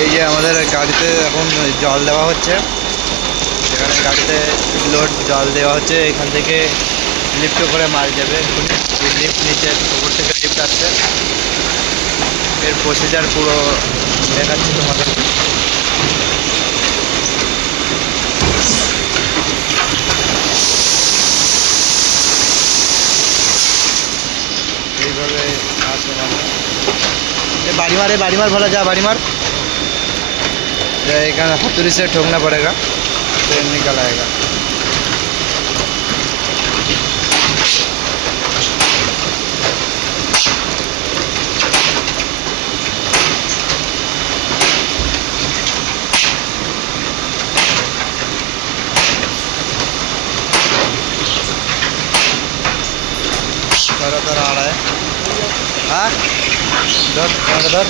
এই যে আমাদের গাড়িতে এখন জল দেওয়া হচ্ছে, এখানে গাড়িতে লোড জল দেওয়া হচ্ছে। এখান থেকে লিফট করে মাল যাবে। লিফট নিচে উপর থেকে লিফট আসছে, এর প্রসিজার পুরো দেখাচ্ছি তোমাদের। এইভাবে আসবে মানে बाड़ी मार भला जा बाड़ी मार। हाथुरी से ठोकना पड़ेगा, ट्रेन निकल आएगा। थोड़ा आ रहा है। हाँ धर